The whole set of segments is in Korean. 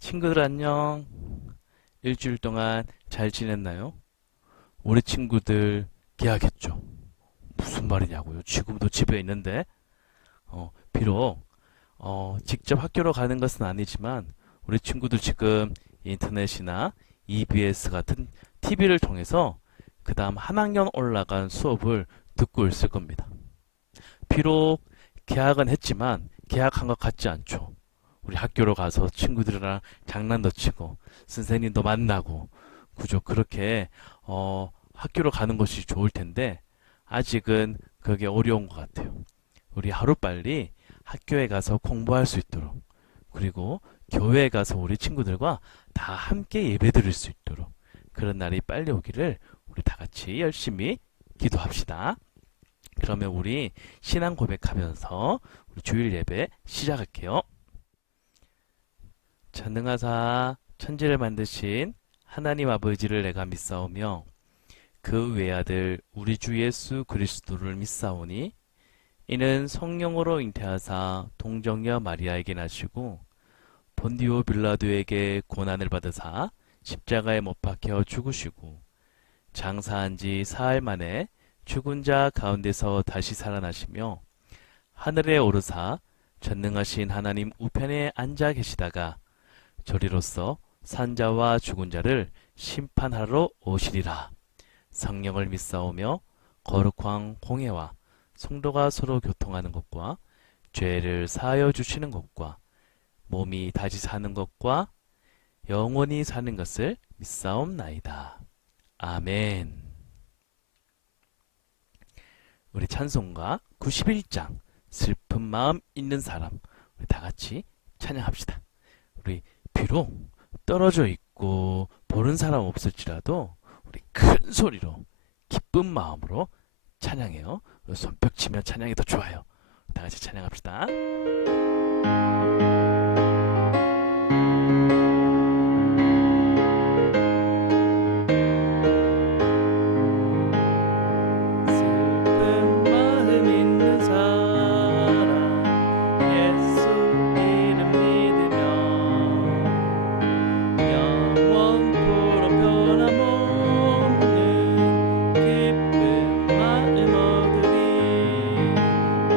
친구들 안녕. 일주일 동안 잘 지냈나요? 우리 친구들 개학했죠. 무슨 말이냐고요? 지금도 집에 있는데, 비록 직접 학교로 가는 것은 아니지만 우리 친구들 지금 인터넷이나 EBS 같은 TV를 통해서 그 다음 한 학년 올라간 수업을 듣고 있을 겁니다. 비록 개학은 했지만 개학한 것 같지 않죠. 우리 학교로 가서 친구들이랑 장난도 치고 선생님도 만나고 그저 그렇게 학교로 가는 것이 좋을 텐데 아직은 그게 어려운 것 같아요. 우리 하루빨리 학교에 가서 공부할 수 있도록 그리고 교회에 가서 우리 친구들과 다 함께 예배드릴 수 있도록 그런 날이 빨리 오기를 우리 다 같이 열심히 기도합시다. 그러면 우리 신앙 고백하면서 우리 주일 예배 시작할게요. 전능하사 천지를 만드신 하나님 아버지를 내가 믿사오며 그 외아들 우리 주 예수 그리스도를 믿사오니 이는 성령으로 잉태하사 동정녀 마리아에게 나시고 본디오 빌라도에게 고난을 받으사 십자가에 못 박혀 죽으시고 장사한 지 사흘 만에 죽은 자 가운데서 다시 살아나시며 하늘에 오르사 전능하신 하나님 우편에 앉아 계시다가 저리로서 산자와 죽은 자를 심판하러 오시리라. 성령을 믿사오며 거룩한 공회와 성도가 서로 교통하는 것과 죄를 사하여 주시는 것과 몸이 다시 사는 것과 영원히 사는 것을 믿사옵나이다. 아멘. 우리 찬송가 91장 슬픈 마음 있는 사람 우리 다 같이 찬양합시다. 우리 비록 떨어져 있고 보는 사람 없을지라도 우리 큰 소리로 기쁜 마음으로 찬양해요. 손뼉 치면 찬양이 더 좋아요. 다 같이 찬양합시다. 슬픈 마음 있는 사람 예수 이름 믿으며 영원토록 변함없는 기쁜 마음 얻으리.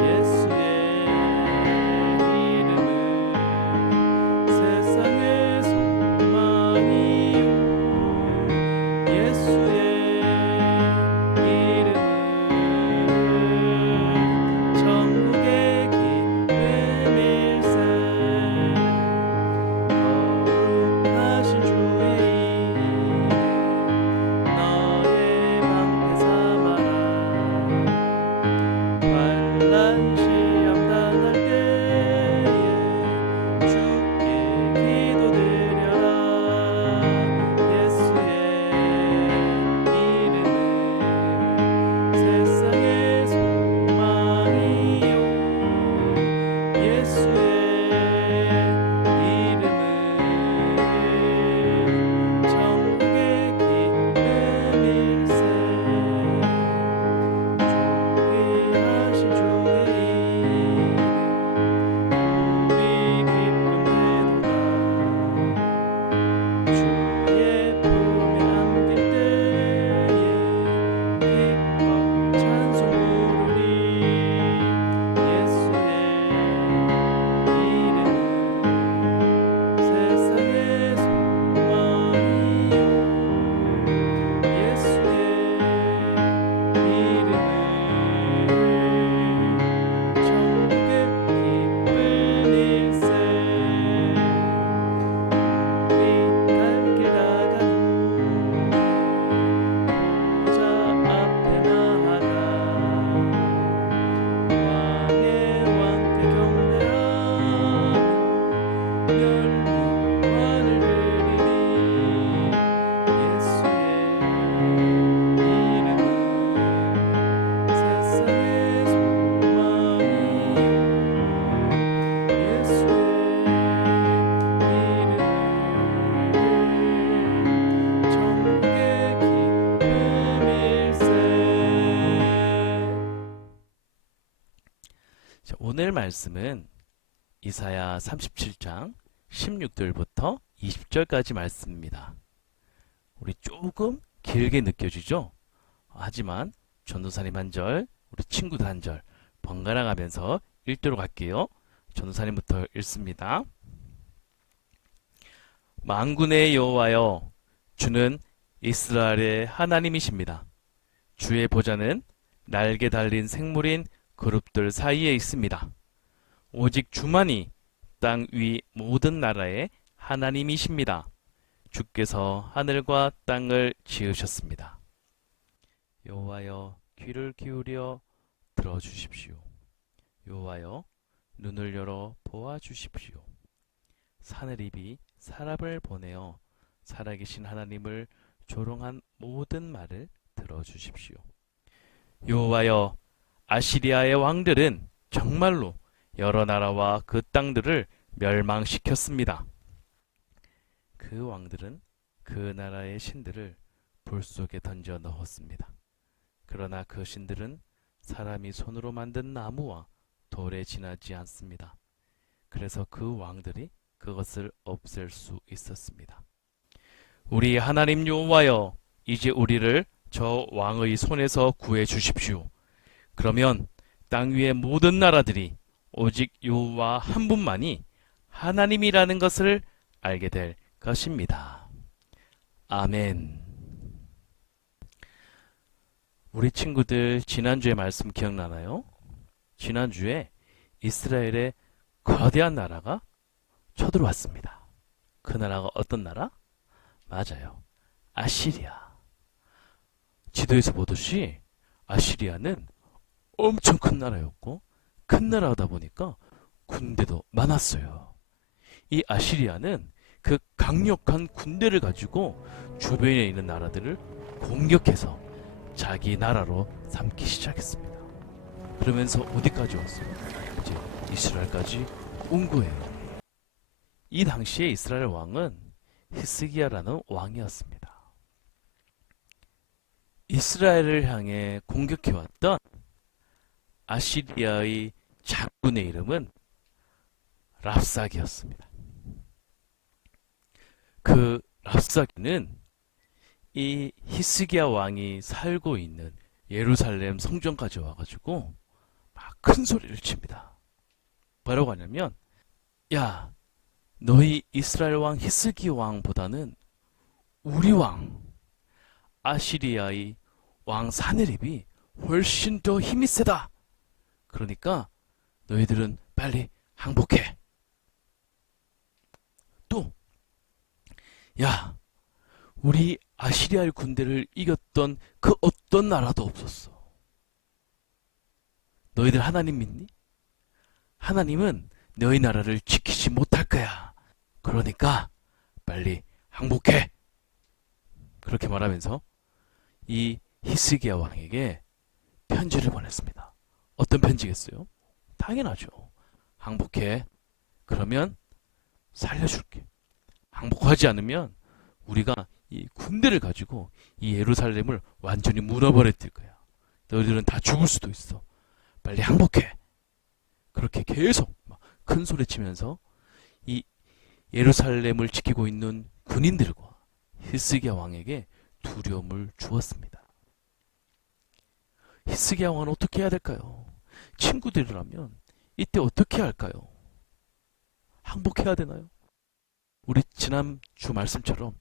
예수의 이름은 세상의 소망이요. 예수의 이름은 천국의 기쁨일세. 거룩하신 주의 이름 너의 방패 삼아라. 환난 시험 당할 때에 주께 기도드려라. 예수의 이름은 세상의 소망이요. 예수의 이름은 천국의 기쁨일세. 존귀하신 주의 이름 우리 기쁨 되도다. 주의 품에 안길 때에 기뻐 찬송 부르리. 예수의 이름은 세상의 소망이요. 예수의 이름은 천국의 기쁨일세. 우리 갈길 나가는 보좌 앞에 나아가 왕의 왕께 경배하며 열무환을 드리니. 예수의 이름은 세상의 소망이요. 예수의 이름은 천국의 기쁨일세. 자, 오늘 말씀은 이사야 37장 16절부터 20절까지 말씀입니다. 우리 조금 길게 느껴지죠? 하지만 전도사님 한 절, 우리 친구들 한 절 번갈아 가면서 읽도록 할게요. 전도사님부터 읽습니다. 만군의 여호와여, 주는 이스라엘의 하나님이십니다. 주의 보좌는 날개 달린 생물인 그룹들 사이에 있습니다. 오직 주만이 땅 위 모든 나라의 하나님이십니다. 주께서 하늘과 땅을 지으셨습니다. 여호와여, 귀를 기울여 들어주십시오. 여호와여, 눈을 열어 보아주십시오. 사내립이 사람을 보내어 살아계신 하나님을 조롱한 모든 말을 들어주십시오. 여호와여, 아시리아의 왕들은 정말로 여러 나라와 그 땅들을 멸망시켰습니다. 그 왕들은 그 나라의 신들을 불 속에 던져 넣었습니다. 그러나 그 신들은 사람이 손으로 만든 나무와 돌에 지나지 않습니다. 그래서 그 왕들이 그것을 없앨 수 있었습니다. 우리 하나님 여호와여, 이제 우리를 저 왕의 손에서 구해 주십시오. 그러면 땅 위의 모든 나라들이 오직 여호와 한 분만이 하나님이라는 것을 알게 될 것입니다. 아멘. 우리 친구들 지난주에 말씀 기억나나요? 지난주에 이스라엘의 거대한 나라가 쳐들어왔습니다. 그 나라가 어떤 나라? 맞아요. 아시리아. 지도에서 보듯이 아시리아는 엄청 큰 나라였고, 큰 나라다 보니까 군대도 많았어요. 이 아시리아는 그 강력한 군대를 가지고 주변에 있는 나라들을 공격해서 자기 나라로 삼기 시작했습니다. 그러면서 어디까지 왔어요? 이제 이스라엘까지 온 거예요. 이 당시에 이스라엘 왕은 히스기야라는 왕이었습니다. 이스라엘을 향해 공격해왔던 아시리아의 장군의 이름은 랍사기였습니다. 그 랍사기는 이 히스기야 왕이 살고 있는 예루살렘 성전까지 와가지고 막 큰 소리를 칩니다. 뭐라고 하냐면, 야, 너희 이스라엘 왕 히스기야 왕보다는 우리 왕 아시리아의 왕 사네립이 훨씬 더 힘이 세다. 그러니까 너희들은 빨리 항복해. 또, 야, 우리 아시리아의 군대를 이겼던 그 어떤 나라도 없었어. 너희들 하나님 믿니? 하나님은 너희 나라를 지키지 못할 거야. 그러니까 빨리 항복해. 그렇게 말하면서 이 히스기야 왕에게 편지를 보냈습니다. 어떤 편지겠어요? 당연하죠. 항복해. 그러면 살려줄게. 항복하지 않으면 우리가 이 군대를 가지고 이 예루살렘을 완전히 물어버릴 거야. 너희들은 다 죽을 수도 있어. 빨리 항복해. 그렇게 계속 큰 소리 치면서 이 예루살렘을 지키고 있는 군인들과 히스기야 왕에게 두려움을 주었습니다. 히스기야 왕은 어떻게 해야 될까요? 친구들이라면 이때 어떻게 할까요? 항복해야 되나요? 우리 지난주 말씀처럼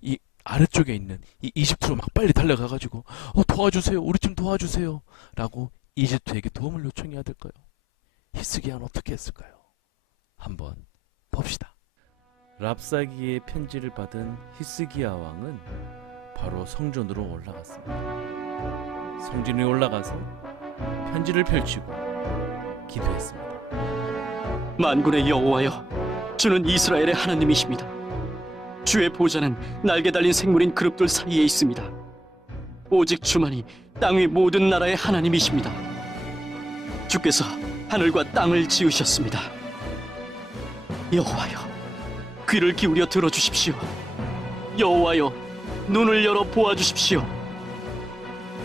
이 아래쪽에 있는 이 이집트로 막 빨리 달려가가지고 도와주세요, 우리 좀 도와주세요 라고 이집트에게 도움을 요청해야 될까요? 히스기야는 어떻게 했을까요? 한번 봅시다. 랍사기의 편지를 받은 히스기야 왕은 바로 성전으로 올라갔습니다. 성전에 올라가서 편지를 펼치고 기도했습니다. 만군의 여호와여, 주는 이스라엘의 하나님이십니다. 주의 보좌는 날개 달린 생물인 그룹들 사이에 있습니다. 오직 주만이 땅 위 모든 나라의 하나님이십니다. 주께서 하늘과 땅을 지으셨습니다. 여호와여, 귀를 기울여 들어주십시오. 여호와여, 눈을 열어 보아주십시오.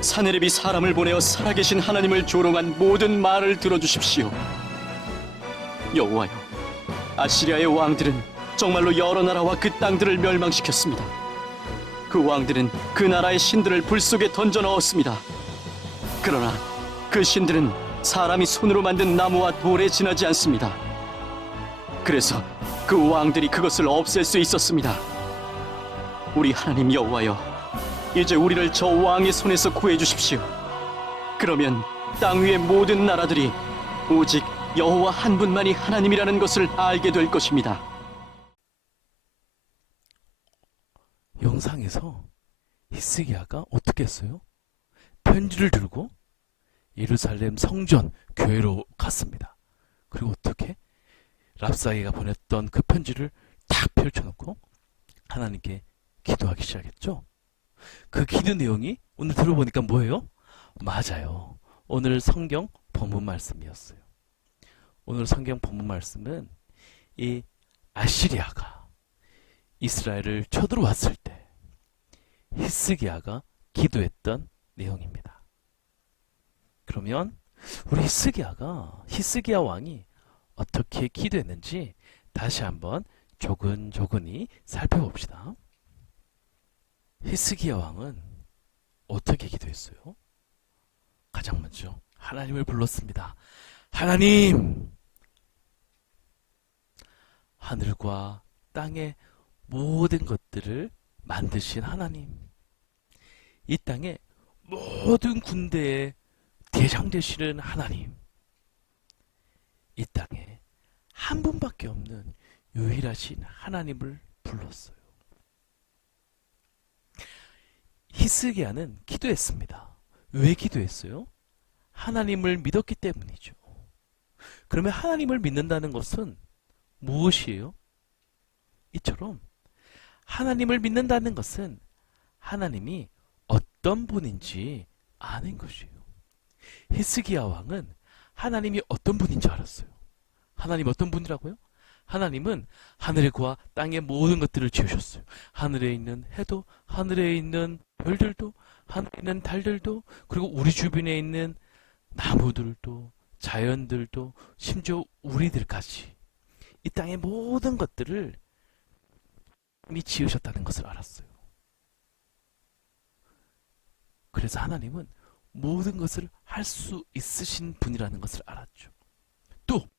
사내립이 사람을 보내어 살아계신 하나님을 조롱한 모든 말을 들어주십시오. 여호와여, 아시리아의 왕들은 정말로 여러 나라와 그 땅들을 멸망시켰습니다. 그 왕들은 그 나라의 신들을 불 속에 던져 넣었습니다. 그러나 그 신들은 사람이 손으로 만든 나무와 돌에 지나지 않습니다. 그래서 그 왕들이 그것을 없앨 수 있었습니다. 우리 하나님 여호와여, 이제 우리를 저 왕의 손에서 구해 주십시오. 그러면 땅 위의 모든 나라들이 오직 여호와 한 분만이 하나님이라는 것을 알게 될 것입니다. 영상에서 히스기야가 어떻게 했어요? 편지를 들고 예루살렘 성전 교회로 갔습니다. 그리고 어떻게 랍사게가 보냈던 그 편지를 탁 펼쳐놓고 하나님께 기도하기 시작했죠. 그 기도 내용이 오늘 들어보니까 뭐예요? 맞아요. 오늘 성경 본문 말씀이었어요. 오늘 성경 본문 말씀은 이 아시리아가 이스라엘을 쳐들어왔을 때 히스기야가 기도했던 내용입니다. 그러면 우리 히스기야 왕이 어떻게 기도했는지 다시 한번 조근조근히 살펴봅시다. 히스기야 왕은 어떻게 기도했어요? 가장 먼저 하나님을 불렀습니다. 하나님! 하늘과 땅의 모든 것들을 만드신 하나님, 이 땅의 모든 군대의 대장 되시는 하나님, 이 땅에 한 분밖에 없는 유일하신 하나님을 불렀어요. 히스기야는 기도했습니다. 왜 기도했어요? 하나님을 믿었기 때문이죠. 그러면 하나님을 믿는다는 것은 무엇이에요? 이처럼 하나님을 믿는다는 것은 하나님이 어떤 분인지 아는 것이에요. 히스기야 왕은 하나님이 어떤 분인 줄 알았어요. 하나님 어떤 분이라고요? 하나님은 하늘과 땅의 모든 것들을 지으셨어요. 하늘에 있는 해도, 하늘에 있는 별들도, 하늘에 있는 달들도, 그리고 우리 주변에 있는 나무들도, 자연들도, 심지어 우리들까지 이 땅의 모든 것들을 이미 지으셨다는 것을 알았어요. 그래서 하나님은 모든 것을 할 수 있으신 분이라는 것을 알았죠. 또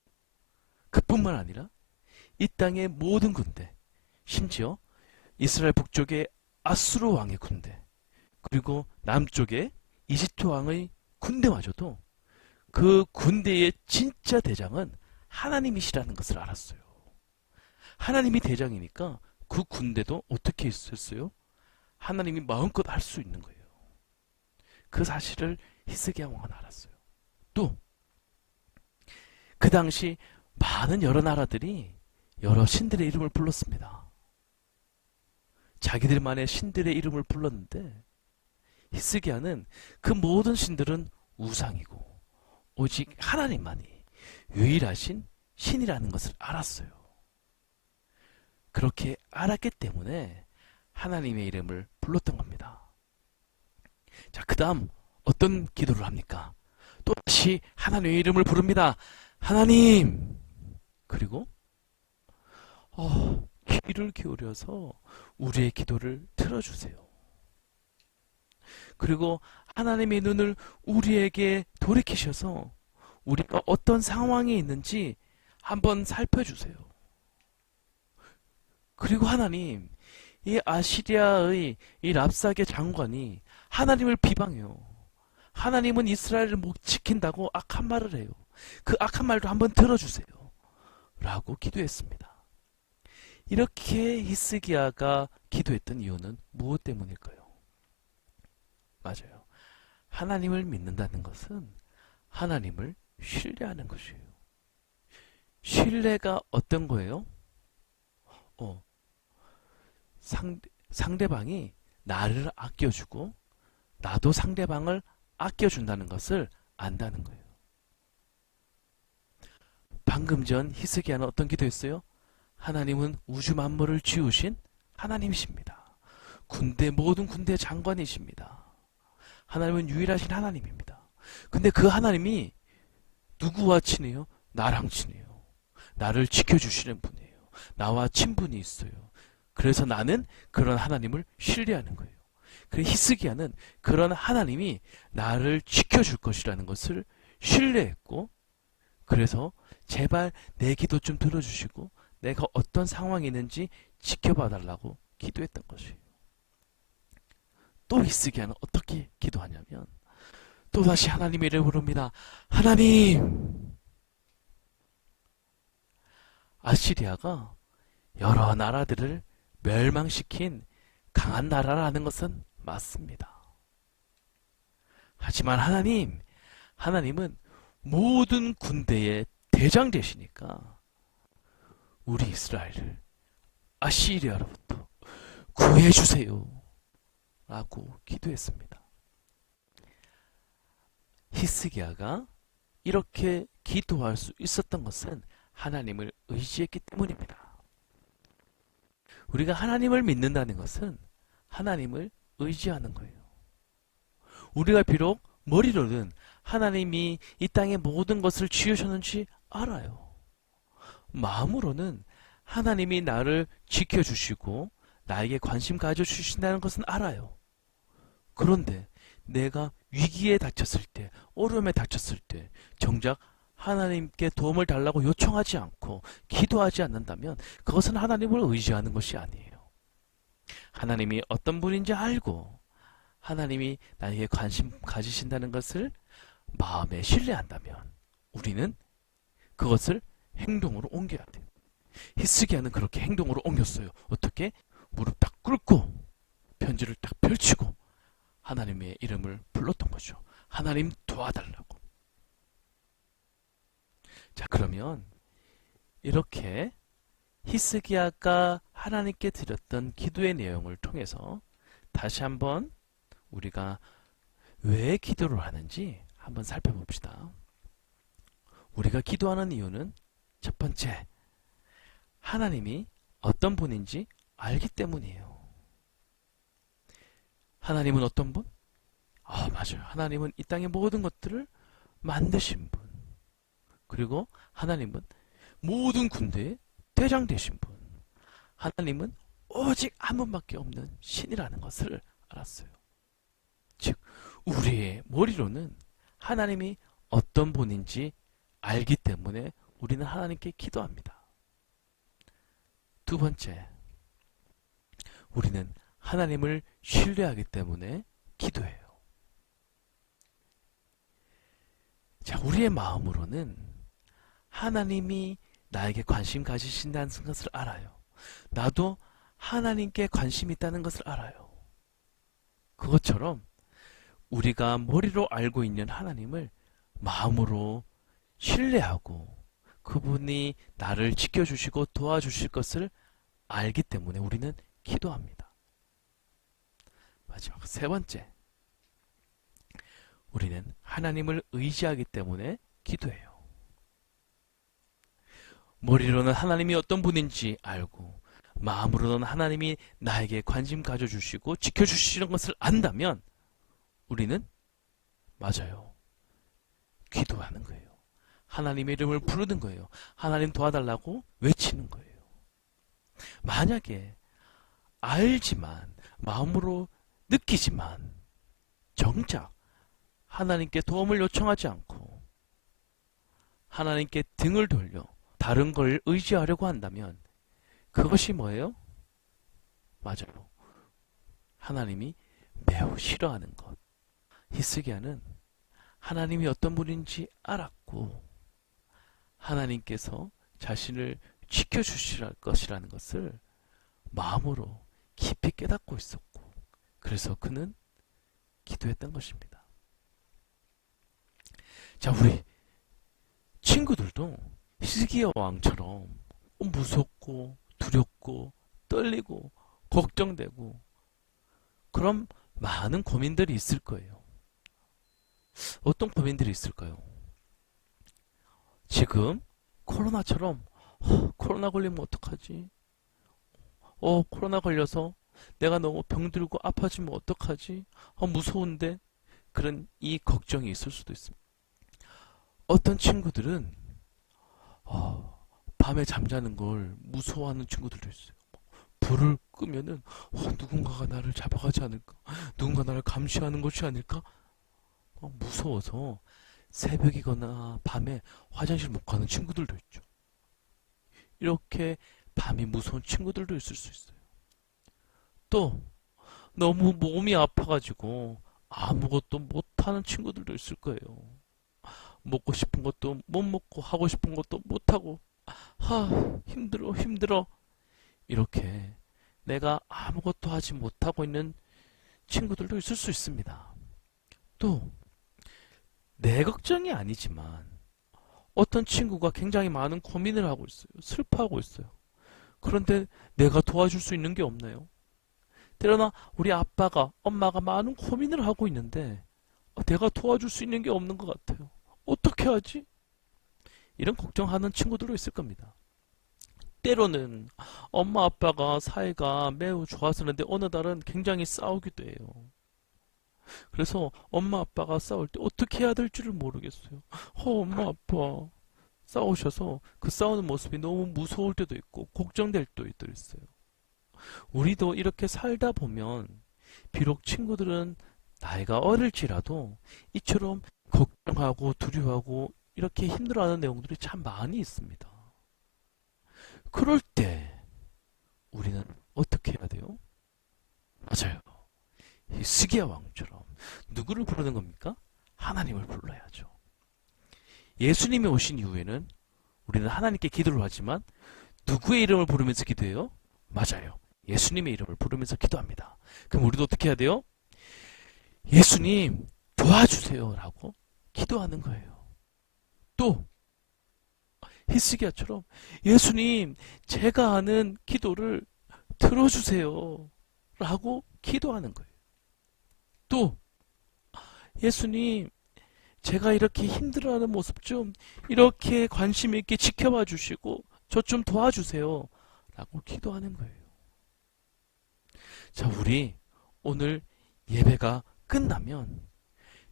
그뿐만 아니라 이 땅의 모든 군대, 심지어 이스라엘 북쪽의 아수르 왕의 군대, 그리고 남쪽의 이집트 왕의 군대마저도 그 군대의 진짜 대장은 하나님이시라는 것을 알았어요. 하나님이 대장이니까 그 군대도 어떻게 있었어요? 하나님이 마음껏 할 수 있는 거예요. 그 사실을 히스기야 왕은 알았어요. 또 그 당시 많은 여러 나라들이 여러 신들의 이름을 불렀습니다. 자기들만의 신들의 이름을 불렀는데 히스기야는 그 모든 신들은 우상이고 오직 하나님만이 유일하신 신이라는 것을 알았어요. 그렇게 알았기 때문에 하나님의 이름을 불렀던 겁니다. 자, 그 다음 어떤 기도를 합니까? 또 다시 하나님의 이름을 부릅니다. 하나님! 그리고 귀를 기울여서 우리의 기도를 들어주세요. 그리고 하나님의 눈을 우리에게 돌이키셔서 우리가 어떤 상황에 있는지 한번 살펴주세요. 그리고 하나님, 이 아시리아의 이 랍사게 장관이 하나님을 비방해요. 하나님은 이스라엘을 못 지킨다고 악한 말을 해요. 그 악한 말도 한번 들어주세요. 라고 기도했습니다. 이렇게 히스기야가 기도했던 이유는 무엇 때문일까요? 맞아요. 하나님을 믿는다는 것은 하나님을 신뢰하는 것이에요. 신뢰가 어떤 거예요? 상대방이 나를 아껴주고 나도 상대방을 아껴준다는 것을 안다는 거예요. 방금 전 히스기야는 어떤 기도했어요? 하나님은 우주 만물을 지으신 하나님이십니다. 모든 군대 장관이십니다. 하나님은 유일하신 하나님입니다. 근데 그 하나님이 누구와 친해요? 나랑 친해요. 나를 지켜주시는 분이에요. 나와 친분이 있어요. 그래서 나는 그런 하나님을 신뢰하는 거예요. 그 히스기야는 그런 하나님이 나를 지켜줄 것이라는 것을 신뢰했고, 그래서 제발 내 기도 좀 들어주시고 내가 어떤 상황이 있는지 지켜봐 달라고 기도했던 것이에요. 또 히스기야는 어떻게 기도하냐면 또다시 하나님의 이름을 부릅니다. 하나님! 아시리아가 여러 나라들을 멸망시킨 강한 나라라는 것은 맞습니다. 하지만 하나님은 모든 군대의 대장 되시니까 우리 이스라엘을 아시리아로부터 구해주세요 라고 기도했습니다. 히스기야가 이렇게 기도할 수 있었던 것은 하나님을 의지했기 때문입니다. 우리가 하나님을 믿는다는 것은 하나님을 의지하는 거예요. 우리가 비록 머리로는 하나님이 이 땅의 모든 것을 지으셨는지 알아요. 마음으로는 하나님이 나를 지켜주시고 나에게 관심 가져주신다는 것은 알아요. 그런데 내가 위기에 닥쳤을 때, 어려움에 닥쳤을 때 정작 하나님께 도움을 달라고 요청하지 않고 기도하지 않는다면 그것은 하나님을 의지하는 것이 아니에요. 하나님이 어떤 분인지 알고 하나님이 나에게 관심 가지신다는 것을 마음에 신뢰한다면 우리는 그것을 행동으로 옮겨야 돼요. 히스기야는 그렇게 행동으로 옮겼어요. 어떻게? 무릎 딱 꿇고 편지를 딱 펼치고 하나님의 이름을 불렀던 거죠. 하나님 도와달라고. 자, 그러면 이렇게 히스기야가 하나님께 드렸던 기도의 내용을 통해서 다시 한번 우리가 왜 기도를 하는지 한번 살펴봅시다. 우리가 기도하는 이유는 첫 번째, 하나님이 어떤 분인지 알기 때문이에요. 하나님은 어떤 분? 맞아요. 하나님은 이 땅의 모든 것들을 만드신 분. 그리고 하나님은 모든 군대의 대장 되신 분. 하나님은 오직 한 분밖에 없는 신이라는 것을 알았어요. 즉, 우리의 머리로는 하나님이 어떤 분인지 알기 때문에 우리는 하나님께 기도합니다. 두 번째, 우리는 하나님을 신뢰하기 때문에 기도해요. 자, 우리의 마음으로는 하나님이 나에게 관심 가지신다는 것을 알아요. 나도 하나님께 관심이 있다는 것을 알아요. 그것처럼 우리가 머리로 알고 있는 하나님을 마음으로 신뢰하고 그분이 나를 지켜주시고 도와주실 것을 알기 때문에 우리는 기도합니다. 마지막 세 번째, 우리는 하나님을 의지하기 때문에 기도해요. 머리로는 하나님이 어떤 분인지 알고 마음으로는 하나님이 나에게 관심 가져주시고 지켜주시는 것을 안다면 우리는 맞아요. 기도하는 거예요. 하나님의 이름을 부르는 거예요. 하나님 도와달라고 외치는 거예요. 만약에 알지만 마음으로 느끼지만 정작 하나님께 도움을 요청하지 않고 하나님께 등을 돌려 다른 걸 의지하려고 한다면 그것이 뭐예요? 맞아요. 하나님이 매우 싫어하는 것. 히스기야는 하나님이 어떤 분인지 알았고 하나님께서 자신을 지켜주실 것이라는 것을 마음으로 깊이 깨닫고 있었고 그래서 그는 기도했던 것입니다. 자, 우리 친구들도 히스기야 왕처럼 무섭고 두렵고 떨리고 걱정되고 그런 많은 고민들이 있을 거예요. 어떤 고민들이 있을까요? 지금 코로나처럼 코로나 걸리면 어떡하지? 코로나 걸려서 내가 너무 병들고 아파지면 어떡하지? 무서운데 그런 이 걱정이 있을 수도 있습니다. 어떤 친구들은 밤에 잠자는 걸 무서워하는 친구들도 있어요. 불을 끄면은 누군가가 나를 잡아가지 않을까? 누군가 나를 감시하는 것이 아닐까? 무서워서 새벽이거나 밤에 화장실 못 가는 친구들도 있죠. 이렇게 밤이 무서운 친구들도 있을 수 있어요. 또 너무 몸이 아파가지고 아무것도 못하는 친구들도 있을 거예요. 먹고 싶은 것도 못 먹고 하고 싶은 것도 못하고 힘들어 힘들어 이렇게 내가 아무것도 하지 못하고 있는 친구들도 있을 수 있습니다. 또 내 걱정이 아니지만 어떤 친구가 굉장히 많은 고민을 하고 있어요. 슬퍼하고 있어요. 그런데 내가 도와줄 수 있는 게 없나요? 때로나 우리 아빠가 엄마가 많은 고민을 하고 있는데 내가 도와줄 수 있는 게 없는 것 같아요. 어떻게 하지? 이런 걱정하는 친구들도 있을 겁니다. 때로는 엄마 아빠가 사이가 매우 좋았었는데 어느 날은 굉장히 싸우기도 해요. 그래서 엄마 아빠가 싸울 때 어떻게 해야 될지를 모르겠어요. 엄마 아빠 싸우셔서 그 싸우는 모습이 너무 무서울 때도 있고 걱정될 때도 있어요. 우리도 이렇게 살다 보면 비록 친구들은 나이가 어릴지라도 이처럼 걱정하고 두려워하고 이렇게 힘들어하는 내용들이 참 많이 있습니다. 그럴 때 우리는 어떻게 해야 돼요? 맞아요. 히스기야 왕처럼 누구를 부르는 겁니까? 하나님을 불러야죠. 예수님이 오신 이후에는 우리는 하나님께 기도를 하지만 누구의 이름을 부르면서 기도해요? 맞아요. 예수님의 이름을 부르면서 기도합니다. 그럼 우리도 어떻게 해야 돼요? 예수님 도와주세요 라고 기도하는 거예요. 또 히스기야처럼 예수님 제가 하는 기도를 들어주세요 라고 기도하는 거예요. 또 예수님 제가 이렇게 힘들어하는 모습 좀 이렇게 관심 있게 지켜봐 주시고 저 좀 도와주세요 라고 기도하는 거예요. 자, 우리 오늘 예배가 끝나면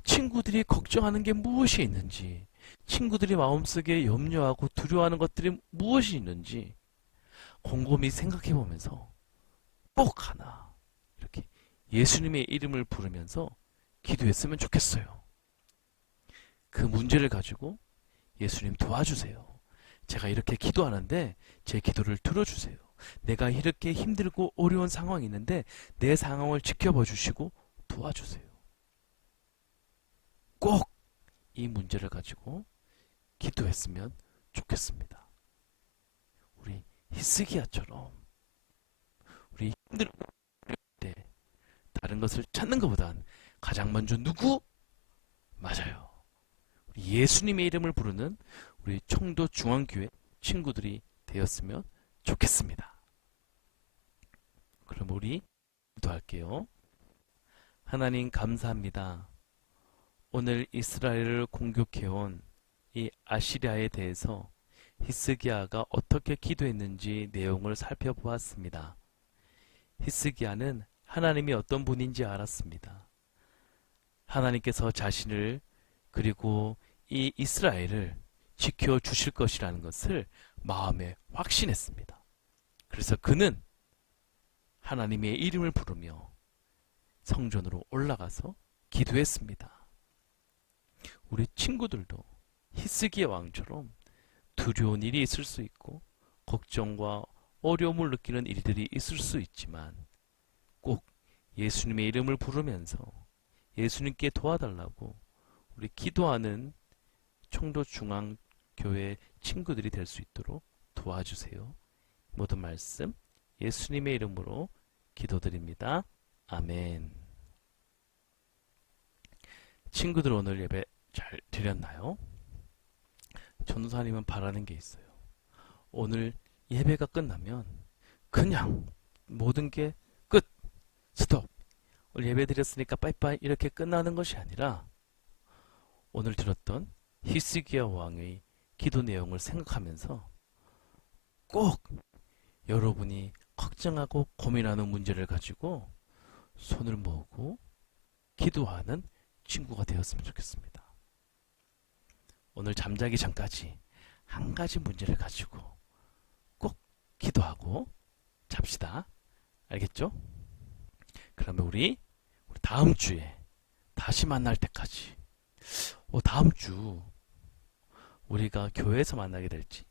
친구들이 걱정하는 게 무엇이 있는지, 친구들이 마음속에 염려하고 두려워하는 것들이 무엇이 있는지 곰곰이 생각해 보면서 꼭 하나 이렇게 예수님의 이름을 부르면서 기도했으면 좋겠어요. 그 문제를 가지고 예수님 도와주세요. 제가 이렇게 기도하는데 제 기도를 들어주세요. 내가 이렇게 힘들고 어려운 상황이 있는데 내 상황을 지켜봐 주시고 도와주세요. 꼭 이 문제를 가지고 기도했으면 좋겠습니다. 우리 히스기야처럼 우리 힘들 때 다른 것을 찾는 것보단 가장 먼저 누구? 맞아요. 예수님의 이름을 부르는 우리 청도 중앙교회 친구들이 되었으면 좋겠습니다. 그럼 우리 기도할게요. 하나님 감사합니다. 오늘 이스라엘을 공격해온 이 아시리아에 대해서 히스기야가 어떻게 기도했는지 내용을 살펴보았습니다. 히스기야는 하나님이 어떤 분인지 알았습니다. 하나님께서 자신을 그리고 이 이스라엘을 지켜주실 것이라는 것을 마음에 확신했습니다. 그래서 그는 하나님의 이름을 부르며 성전으로 올라가서 기도했습니다. 우리 친구들도 히스기야 왕처럼 두려운 일이 있을 수 있고 걱정과 어려움을 느끼는 일들이 있을 수 있지만 꼭 예수님의 이름을 부르면서 예수님께 도와달라고 우리 기도하는 청도중앙교회 친구들이 될 수 있도록 도와주세요. 모든 말씀 예수님의 이름으로 기도드립니다. 아멘. 친구들 오늘 예배 잘 드렸나요? 전도사님은 바라는 게 있어요. 오늘 예배가 끝나면 그냥 모든 게 끝, 스톱. 오늘 예배 드렸으니까 빠이빠이 이렇게 끝나는 것이 아니라 오늘 들었던 히스기야 왕의 기도 내용을 생각하면서 꼭 여러분이 걱정하고 고민하는 문제를 가지고 손을 모으고 기도하는 친구가 되었으면 좋겠습니다. 오늘 잠자기 전까지 한 가지 문제를 가지고 기도하고 잡시다. 알겠죠? 그러면 우리 다음 주에 다시 만날 때까지 다음 주 우리가 교회에서 만나게 될지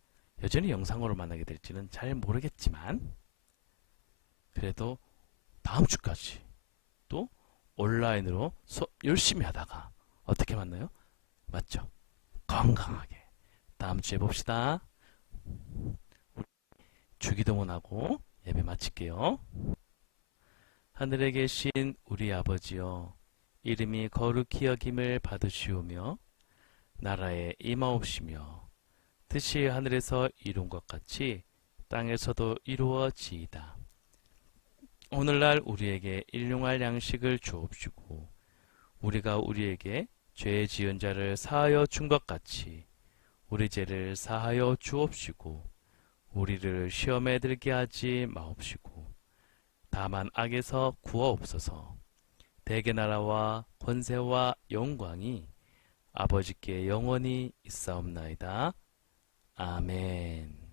여전히 영상으로 만나게 될지는 잘 모르겠지만 그래도 다음 주까지 또 온라인으로 열심히 하다가 어떻게 만나요? 맞죠? 건강하게 다음 주에 봅시다. 주기도문하고 예배 마칠게요. 하늘에 계신 우리 아버지여, 이름이 거룩히 여김을 받으시오며 나라에 임하옵시며 뜻이 하늘에서 이룬 것 같이 땅에서도 이루어지이다. 오늘날 우리에게 일용할 양식을 주옵시고 우리가 우리에게 죄 지은 자를 사하여 준 것 같이 우리 죄를 사하여 주옵시고 우리를 시험에 들게 하지 마옵시고 다만 악에서 구하옵소서. 대개 나라와 권세와 영광이 아버지께 영원히 있사옵나이다. 아멘.